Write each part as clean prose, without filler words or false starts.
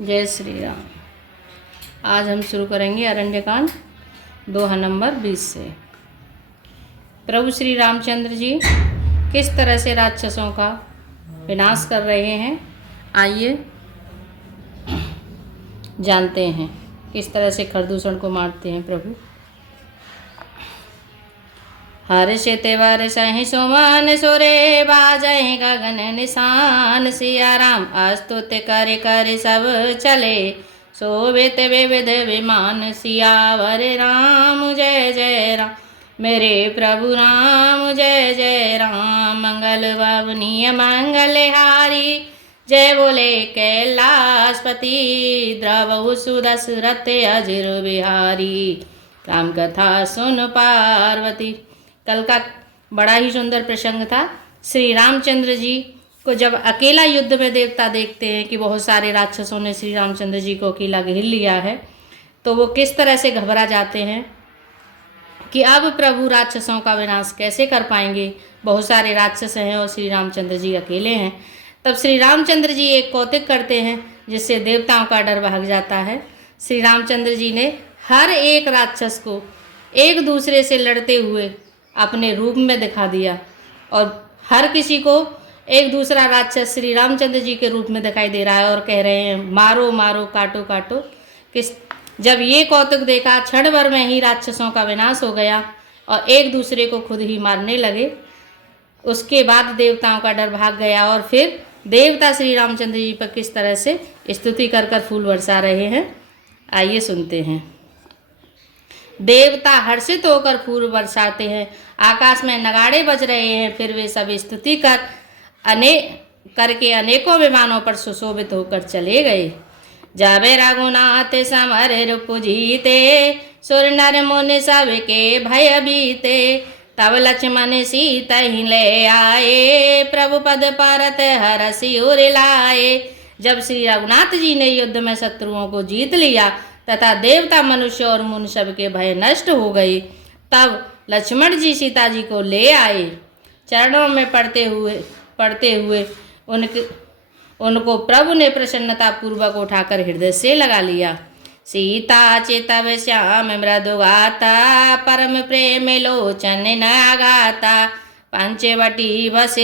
जय श्री राम। आज हम शुरू करेंगे अरण्यकांड दोहा नंबर 20 से। प्रभु श्री रामचंद्र जी किस तरह से राक्षसों का विनाश कर रहे हैं, आइए जानते हैं किस तरह से खरदूषण को मारते हैं प्रभु। हर्षित वर्षहि सुमन सुरे बाजहि गगन निशान। सिया राम अस्तुत कर कर सब चले शोभित विविध विमान। सियावर राम जय जय राम, मेरे प्रभु राम जय जय राम। मंगल भवनीय मंगलहारी, जय बोले कैलाशपति। द्रवहु सुदशरथ अजिर बिहारी, राम कथा सुन पार्वती। कल का बड़ा ही सुंदर प्रसंग था। श्री रामचंद्र जी को जब अकेला युद्ध में देवता देखते हैं कि बहुत सारे राक्षसों ने श्री रामचंद्र जी को अकेला घेर लिया है, तो वो किस तरह से घबरा जाते हैं कि अब प्रभु राक्षसों का विनाश कैसे कर पाएंगे। बहुत सारे राक्षस हैं और श्री रामचंद्र जी अकेले हैं। तब श्री रामचंद्र जी एक कौतुक करते हैं जिससे देवताओं का डर भाग जाता है। श्री रामचंद्र जी ने हर एक राक्षस को एक दूसरे से लड़ते हुए अपने रूप में दिखा दिया और हर किसी को एक दूसरा राक्षस श्री रामचंद्र जी के रूप में दिखाई दे रहा है और कह रहे हैं मारो मारो काटो काटो। जब ये कौतुक देखा, क्षण भर में ही राक्षसों का विनाश हो गया और एक दूसरे को खुद ही मारने लगे। उसके बाद देवताओं का डर भाग गया और फिर देवता श्री रामचंद्र जी पर किस तरह से स्तुति कर कर फूल बरसा रहे हैं, आइए सुनते हैं। देवता हर्षित होकर फूल बरसाते हैं, आकाश में नगाड़े बज रहे हैं। फिर वे सब स्तुति करके अनेकों विमानों पर सुशोभित होकर चले गए। जाबे रघुनाथ समर रूप जीते, सुर नर मुनि सब के भय बीते। तब लक्ष्मण सीता ही ले आए, प्रभु पद परत हरषि उर लाए। जब श्री रघुनाथ जी ने युद्ध में शत्रुओं को जीत लिया तथा देवता मनुष्य और मुनि सब के भय नष्ट हो गए, तब लक्ष्मण जी सीता जी को ले आए। चरणों में पड़ते हुए उनको प्रभु ने प्रसन्नता पूर्वक उठाकर हृदय से लगा लिया। सीता चितव श्याम मृदु गाता, परम प्रेम लोचन न गाता। पंचवटी बस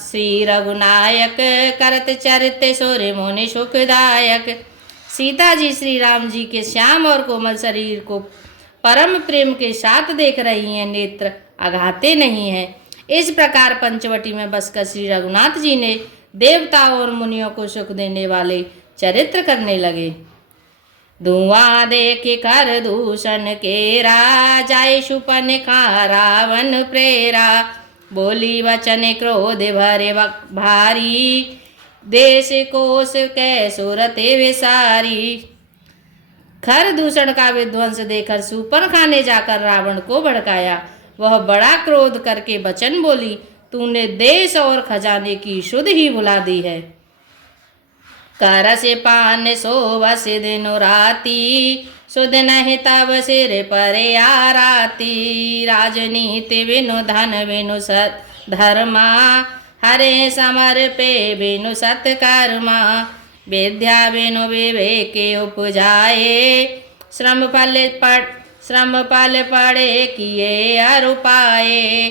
श्री रघुनायक, करत चरित सुर मुनि सुखदायक। सीता जी श्री राम जी के श्याम और कोमल शरीर को परम प्रेम के साथ देख रही हैं, नेत्र आघाते नहीं हैं। इस प्रकार पंचवटी में बसकर श्री रघुनाथ जी ने देवताओं और मुनियों को सुख देने वाले चरित्र करने लगे। धुआं देख कर दूषण केरा, जाय सुपन खा रावण प्रेरा। बोली वचन क्रोध भरे भारी, देश कोश कै सूरते विसारी। खर दूषण का विध्वंस देकर सुपन खाने जाकर रावण को भड़काया। वह बड़ा क्रोध करके वचन बोली, तूने देश और खजाने की शुद्ध ही भुला दी है। कर से पान सोवस दिनो राती, सुध नहीं तब सिर पर आराती। राजनीति बिनु धन बिनु सत धर्मा, हरे समर पे बिनु सत्कर्मा। विद्या बिनु विवेक उपजाए, श्रम फल पड़े किए अरुपाए।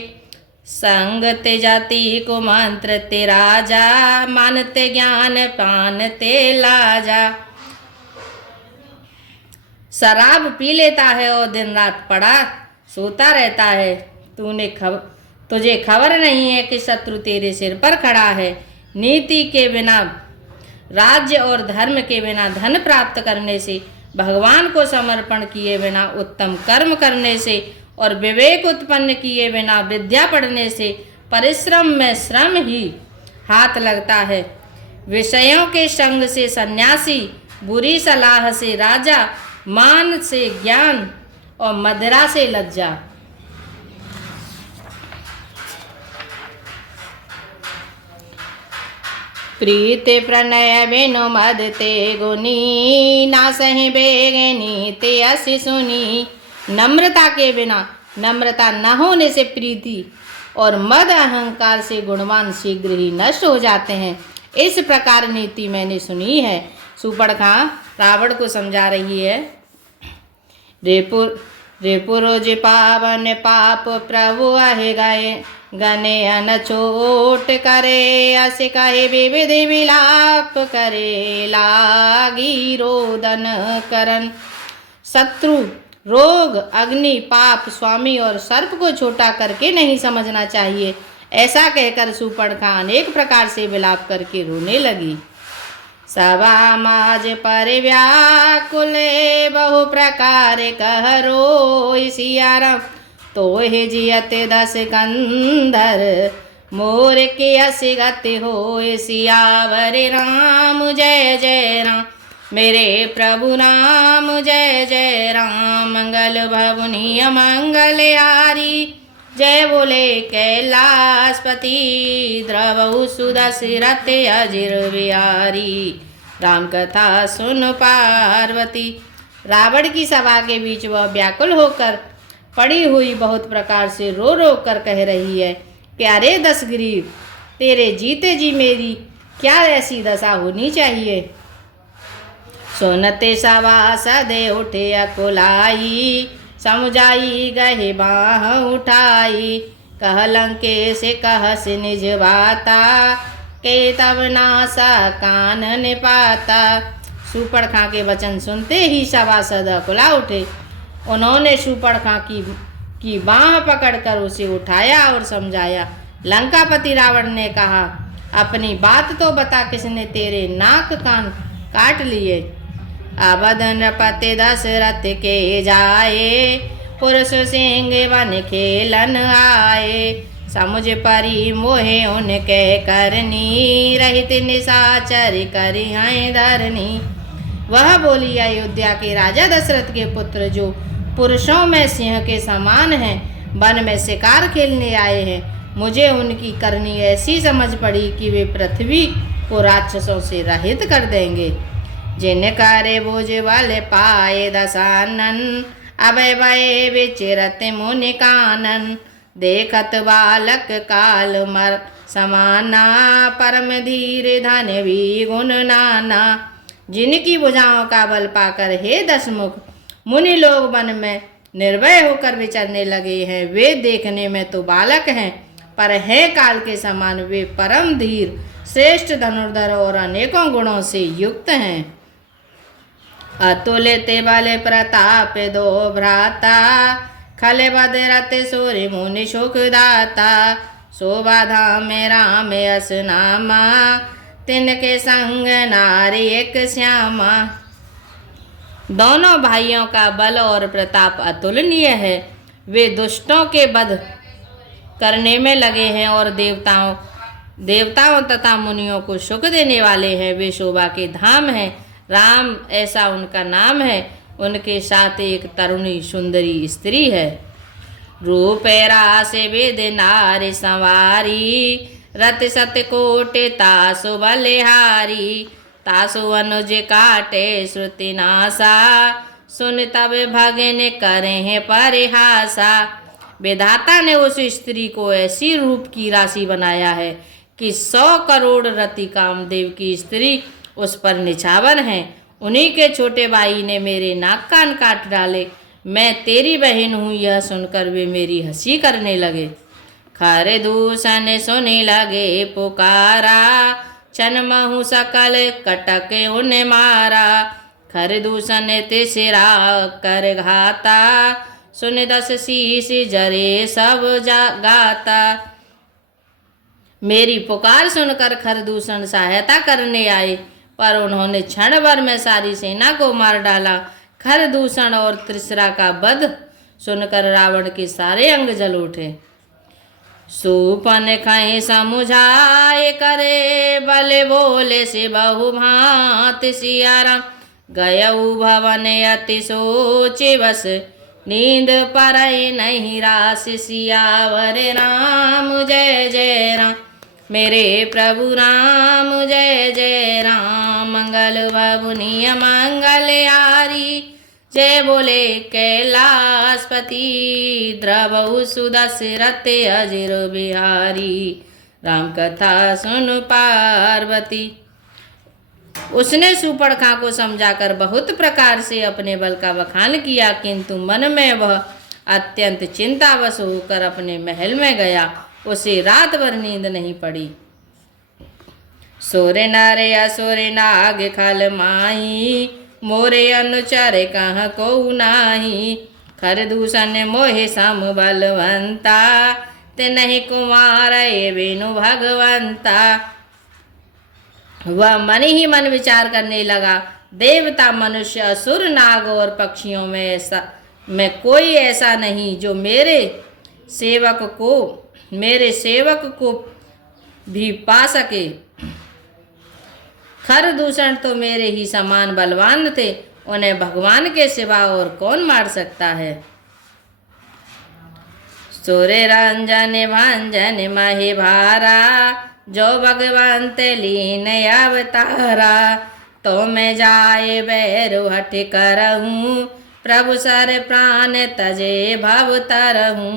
संगत जाति को मंत्र ते राजा, मानते ज्ञान पानते लाजा। शराब पी लेता है और दिन रात पड़ा सोता रहता है। तुझे खबर नहीं है कि शत्रु तेरे सिर पर खड़ा है। नीति के बिना राज्य और धर्म के बिना धन प्राप्त करने से, भगवान को समर्पण किए बिना उत्तम कर्म करने से और विवेक उत्पन्न किए बिना विद्या पढ़ने से परिश्रम में श्रम ही हाथ लगता है। विषयों के संग से सन्यासी, बुरी सलाह से राजा, मान से ज्ञान और मदिरा से लज्जा। प्रीति प्रणय बिनु मद ते गुनी, ना सही बेगनी ते असि सुनी। नम्रता के बिना, नम्रता न होने से प्रीति और मद अहंकार से गुणवान शीघ्र ही नष्ट हो जाते हैं। इस प्रकार नीति मैंने सुनी है। सुपर्णखा रावण को समझा रही है। रे पुरुष पावन पाप प्रभु आहे गए, गने अनछोट करे, अस कहे विविध विलाप करे, लागी रोदन करन। शत्रु, रोग, अग्नि, पाप, स्वामी और सर्प को छोटा करके नहीं समझना चाहिए। ऐसा कहकर सुपर्णखा अनेक प्रकार से विलाप करके रोने लगी। सभा माज पर व्याकुले, बहु प्रकार कह रोई सिया राम, तो हे जियते 10 कंधर, मोर के अस गति होय सियावर राम। जय जय राम मेरे प्रभु राम, जय जय राम। मंगल भवनीय मंगल आरी, जय बोले कैलाशपति, द्रवहु सुदशरथ अजिर बिहारी। राम कथा सुन पार्वती। रावण की सभा के बीच वह व्याकुल होकर पड़ी हुई बहुत प्रकार से रो रो कर कह रही है कि अरे दशग्रीव, तेरे जीते जी मेरी क्या ऐसी दशा होनी चाहिए। सुनते सभा सदे उठे अकुलाई, समझाई गहे बाह उठाई, कह लंके से कह से निज बाता, के तब नासा कानन पाता। सुपर्णखा के वचन सुनते ही सभासद अकुला उठे। उन्होंने सुपर्णखा की बाह पकड़कर उसे उठाया और समझाया। लंकापति रावण ने कहा, अपनी बात तो बता, किसने तेरे नाक कान काट लिए। अवध नृपति दशरथ के जाए, पुरुष सिंह वन खेलन आए, समुझ परी मोहे उनके करनी, रहित निशाचर करी हैं धरनी। वह बोली, अयोध्या के राजा दशरथ के पुत्र जो पुरुषों में सिंह के समान हैं, वन में शिकार खेलने आए हैं, मुझे उनकी करनी ऐसी समझ पड़ी कि वे पृथ्वी को राक्षसों से रहित कर देंगे। जिन करे बोझ वाले पाए दशानन, अभय भय विचरत मुनि कानन, देखत बालक काल मर समाना, परम धीर धन भी गुण नाना। जिनकी भुजाओं का बल पाकर हे दशमुख मुनि लोग वन में निर्भय होकर विचरने लगे हैं, वे देखने में तो बालक हैं, पर है काल के समान। वे परम धीर, श्रेष्ठ धनुर्धर और अनेकों गुणों से युक्त हैं। अतुलित बल प्रताप दो भ्राता, खले बदरत सूर्य मुनि सुखदाता, शोभा धाम राम यस नामा, तिनके संग नारी एक श्यामा। दोनों भाइयों का बल और प्रताप अतुलनीय है। वे दुष्टों के वध करने में लगे हैं और देवताओं तथा मुनियों को सुख देने वाले हैं। वे शोभा के धाम हैं। राम ऐसा उनका नाम है। उनके साथ एक तरुणी सुंदरी स्त्री है। रूप रास वेद नारी संवारी, रत सत कोटि तासु बलिहारी, तासु अनुज काटे श्रुति नासा, सुन तब भगन करें परिहासा। विधाता ने उस स्त्री को ऐसी रूप की राशि बनाया है कि 100 करोड़ रति कामदेव की स्त्री उस पर निछावर हैं। उन्हीं के छोटे भाई ने मेरे नाक कान काट डाले। मैं तेरी बहन हूँ, यह सुनकर वे मेरी हंसी करने लगे। खर दूषण सुने लगे पुकारा, छन महु सकल कटक उन्हें मारा। खर दूषण तिसरा कर घाता, सुन 10 शीश जरे सब गाता। मेरी पुकार सुनकर खरदूषण सहायता करने आए, पर उन्होंने क्षण भर में सारी सेना को मार डाला। खरदूषण और त्रिसरा का वध सुनकर रावण के सारे अंग जल उठे। सूपन खै समुझाए करे, बल बोले से बहु भांत सियारा। गयऊ भवन अति सोचे बस, नींद परय नहीं रास सियावर राम। जय जय राम मेरे प्रभु राम, जय जय राम। मंगल भवनीय मंगल आरी, जय बोले कैलाशपति, द्रवहु सुदशरथ अजिर बिहारी। राम कथा सुन पार्वती। उसने सूर्पणखा को समझाकर बहुत प्रकार से अपने बल का बखान किया, किंतु मन में वह अत्यंत चिंतावश होकर अपने महल में गया। उसे रात भर नींद नहीं पड़ी। सोरे नारे असोरे नाग खल माही, मोरे अनुचर कहाँ को नाही। खरदूषण मोहे सम बलवंता, ते नहीं कुमार ये बेनु भगवंता। वह मन ही मन विचार करने लगा, देवता मनुष्य असुर नाग और पक्षियों में कोई ऐसा नहीं जो मेरे सेवक को भी पा सके। खरदूषण तो मेरे ही समान बलवान थे, उन्हें भगवान के सिवा और कौन मार सकता है। सोरे रंजन भंजन मही भारा, जो भगवान ते लीन अवतारा। तो मैं जाए बैरु हठ करहूँ, प्रभु सर प्राण तजे भव तरहूँ।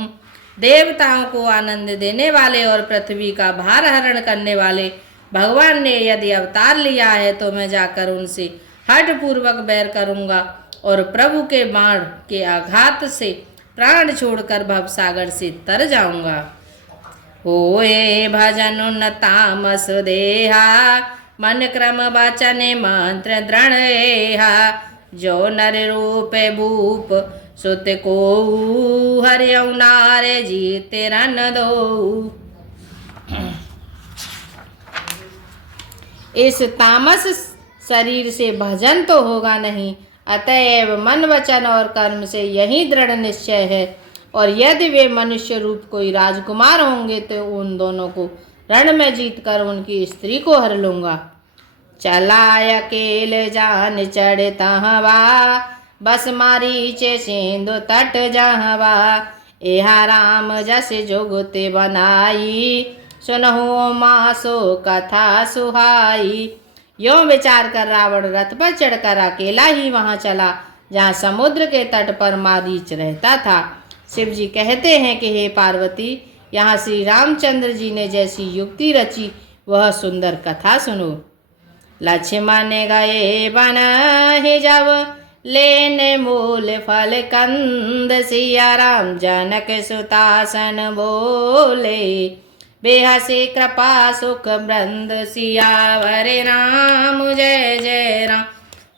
देवताओं को आनंद देने वाले और पृथ्वी का भार हरण करने वाले भगवान ने यदि अवतार लिया है, तो मैं जाकर उनसे हठ पूर्वक बैर करूँगा और प्रभु के बाण के आघात से प्राण छोड़कर भवसागर से तर जाऊंगा। होए भजन उन तामस देहा, मन क्रम वचन मंत्र दृढ़ एहा। जो नर रूप भूप सुत को, हरियौ नारे जीते रन दो। इस तामस शरीर से भजन तो होगा नहीं, अतएव मन वचन और कर्म से यही दृढ़ निश्चय है। और यदि वे मनुष्य रूप कोई राजकुमार होंगे, तो उन दोनों को रण में जीतकर उनकी स्त्री को हर लूंगा। चला अकेले जान चढ़ता हवा, बस मारीचे सिंधु तट जहवा। एहा राम जस जुगति बनाई, सुनहु मासो कथा सुहाई। यों विचार कर रावण रथ पर चढ़कर अकेला ही वहां चला, जहाँ समुद्र के तट पर मारीच रहता था। शिव जी कहते हैं कि हे पार्वती, यहाँ श्री रामचंद्र जी ने जैसी युक्ति रची, वह सुंदर कथा सुनो। लक्ष्मण गए वन ही जब, लेने मूल फल कंद। सिया राम जनक सुतासन बोले, बेहसी कृपा सुख वृंद। सियावर राम जय जय राम,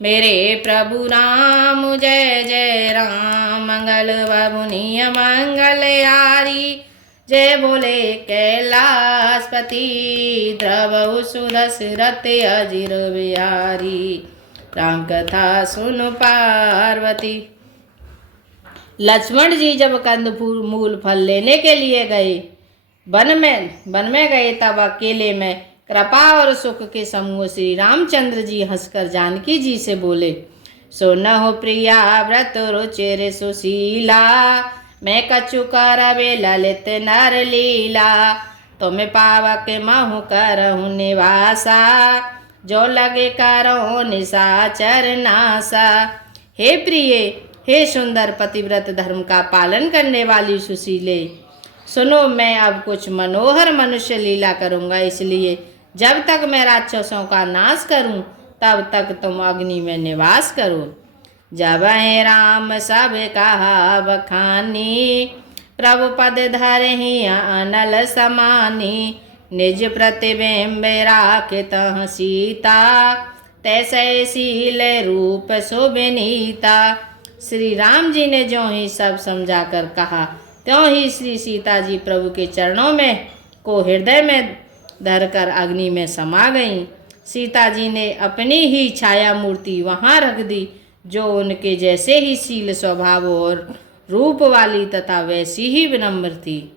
मेरे प्रभु राम जय जय राम। मंगल बबुनिय मंगल यारी, जय बोले कैलाशपति। द्रवहु सुदशरथ अजिर बिहारी, राम कथा सुन पार्वती। लक्ष्मण जी जब कंदफूल मूल फल लेने के लिए गए, वन में गए, तब अकेले में कृपा और सुख के समूह श्री रामचंद्र जी हंसकर जानकी जी से बोले, सुनहु प्रिया व्रत रुचिर सुशीला। मैं कछु करबे ललित नर लीला, तुम्हें पावक महु करहु निवासा। जो लगे करहु निशाचर नासा। हे प्रिय, हे सुंदर पतिव्रत धर्म का पालन करने वाली सुशीले, सुनो, मैं अब कुछ मनोहर मनुष्य लीला करूँगा। इसलिए जब तक मैं राक्षसों का नाश करूँ, तब तक तुम अग्नि में निवास करो। जब है राम सब कहा बखानी, प्रभु पद धरहि अनल समानी। निज प्रतिबिंब राखितह सीता, तैसे शील रूप शोभनीता। श्री राम जी ने जो ही सब समझाकर कहा, त्यों ही श्री सीता जी प्रभु के चरणों में को हृदय में धरकर अग्नि में समा गईं। सीता जी ने अपनी ही छाया मूर्ति वहाँ रख दी, जो उनके जैसे ही शील स्वभाव और रूप वाली तथा वैसी ही विनम्र थी।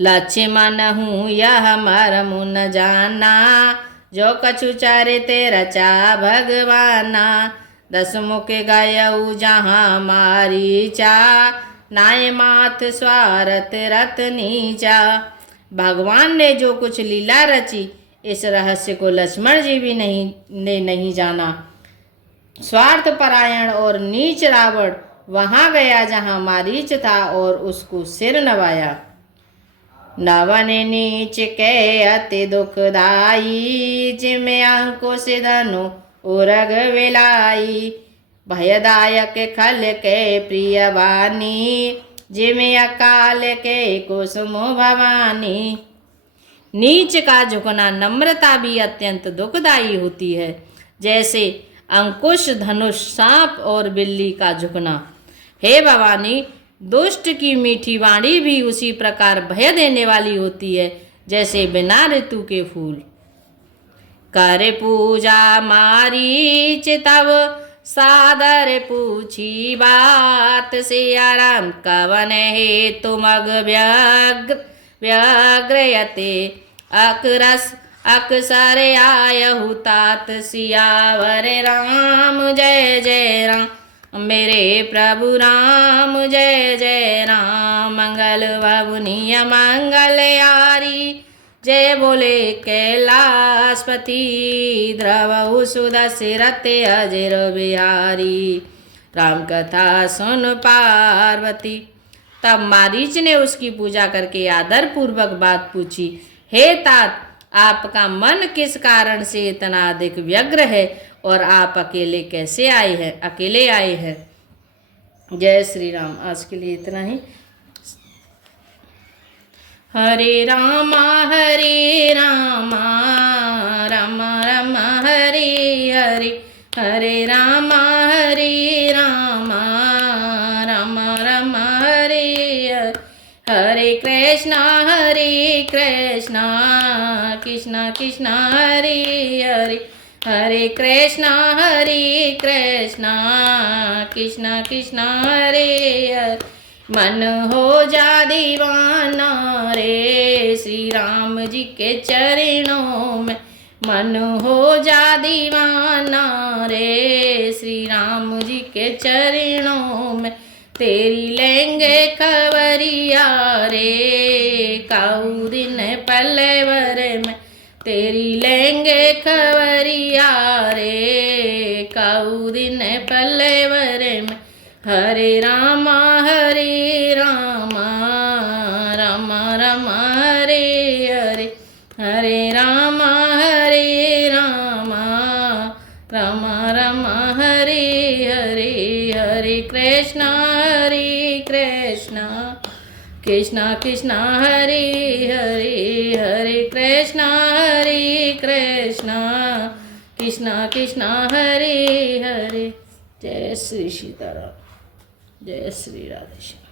लक्ष्मण हूँ यह मरम न जाना, जो कछु चरिते रचा भगवाना। दस मुख गयऊ जहाँ मारीचा, नाय माथ स्वारथ रत नीचा। भगवान ने जो कुछ लीला रची, इस रहस्य को लक्ष्मण जी भी नहीं जाना। स्वार्थ परायण और नीच रावण वहाँ गया जहाँ मारीच था और उसको सिर नवाया। नवन नीच के अति दुखदाई, जिमें अंकुश धनु उरग विलाई। भयदायक खल के प्रिय वाणी, जिमें अकाल के कुसुम भवानी। नीच का झुकना नम्रता भी अत्यंत दुखदायी होती है, जैसे अंकुश धनुष सांप और बिल्ली का झुकना। हे भवानी, दुष्ट की मीठी वाणी भी उसी प्रकार भय देने वाली होती है, जैसे बिना ऋतु के फूल। कर पूजा मारीच तब सादर पूछी बात, सिया राम कवन हे तुमग व्यग्रयते। अकरस अक्सर आयहु तात, सियावर राम जय जय राम। मेरे प्रभु राम जय जय राम। मंगल भवनीय मंगल यारी, जय बोले कैलाशपति। द्रवहु सुदशरथ अजिर बिहारी, राम कथा सुन पार्वती। तब मारीच ने उसकी पूजा करके आदर पूर्वक बात पूछी। हे तात, आपका मन किस कारण से इतना अधिक व्यग्र है और आप अकेले कैसे आए हैं, अकेले आए हैं। जय श्री राम। आज के लिए इतना ही। हरे रामा राम राम हरे हरे, हरे रामा राम राम हरे हरे। हरे कृष्णा कृष्णा कृष्णा हरे हरे, हरे कृष्णा कृष्णा कृष्णा हरे हरे। मन हो जा दीवाना रे श्री राम जी के चरणों में। मन हो जा दीवाना रे श्री राम जी के चरणों में। तेरी लेंगे खबरिया रे काऊ दिन पल्लेवर में। तेरी लेंगे खबरिया रे काऊ दिन पल्लेवर में। हरे रामा राम राम हरे हरे, हरे रामा राम राम हरे हरे। हरे कृष्णा कृष्णा कृष्णा हरे हरे, हरे कृष्णा कृष्णा कृष्णा हरे हरे। जय श्री सीताराम, जय श्री राधेश्याम।